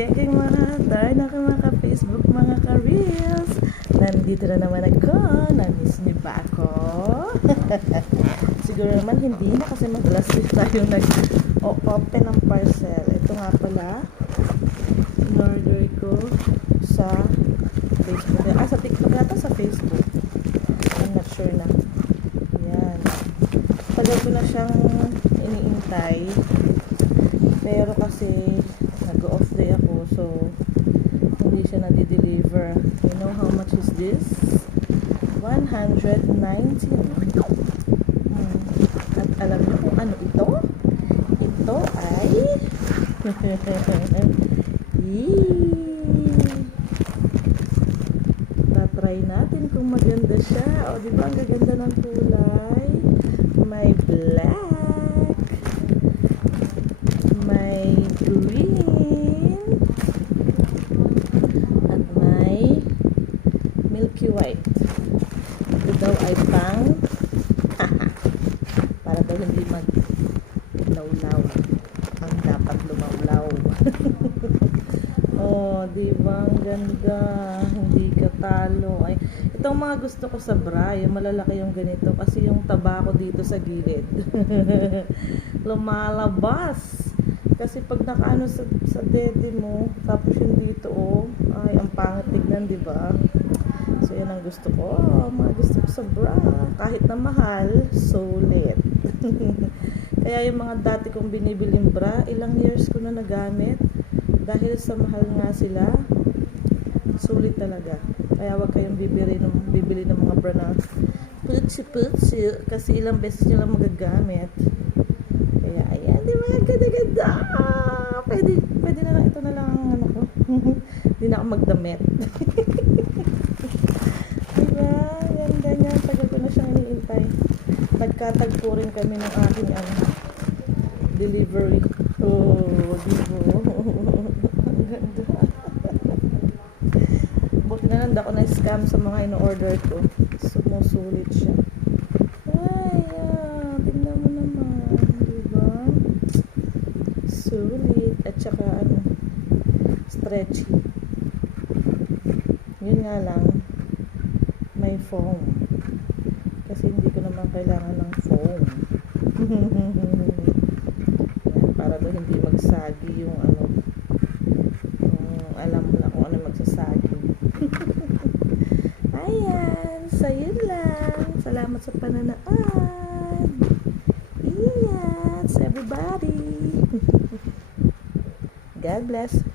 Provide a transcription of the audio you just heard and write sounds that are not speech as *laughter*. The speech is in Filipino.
Gaging mga tayo na mga ka-Facebook, mga ka-reels. Nandito na naman ako. Na-miss niyo ba ako? *laughs* Siguro naman hindi na kasi madalas din tayo nag-open ng parcel. Ito nga pala, in-order ko sa Facebook. Ah, sa TikTok yata sa Facebook. I'm not sure na. Yan. Tagal ko na siyang iniintay. Pero kasi so hindi siya nadi-deliver. You know how much is this? 119. Hmm. At alam niyo kung ano ito? Ito ay! *laughs* Tatry natin kung maganda siya. O, di ba ang gaganda ng kulay? May black. May green. At may milky white. Ito daw ay pang *laughs* para daw hindi mag lawlaw ang dapat lumawlaw. *laughs* oh, di ba? Ang ganda. Hindi ka talo. Ay, itong mga gusto ko sa bra, yung malalaki yung ganito kasi yung taba ko dito sa gilid. *laughs* Lumalabas. Kasi pag nakaano sa, sa dede mo, tapos yung dito, oh, ay, ang pangit tignan, di ba? Yan ang gusto ko. Mga gusto ko sa bra. Kahit na mahal, sulit. *laughs* Kaya yung mga dati kong binibiling bra, ilang years ko na nagamit. Dahil sa mahal nga sila, sulit talaga. Kaya wag kayong bibili ng, bibili ng mga bra na putsi-putsi kasi ilang beses nyo lang magagamit. Kaya ayan, di ba? Ganda-ganda! Pwede, pwede na lang, ito na lang ang ano ko. *laughs* Hindi na ako magdamit. *laughs* diba? Ganda niya. Tagal ko na siyang iniintay. Nagkatagpo rin kami ng aking ano, delivery. Oh, diba? Ang *laughs* ganda. Buti na lang ako na-scam sa mga in-order ko. Sumusulit siya. Ay, ah, tingnan mo naman. Diba? Sulit. At saka ano, stretchy. Yun nga lang, may foam. Kasi hindi ko naman kailangan ng foam. Para daw hindi magsagi yung ano, yung alam mo na kung ano magsasagi. *laughs* Ayan, so yun lang. Salamat sa pananood. Ingat everybody. *laughs* God bless.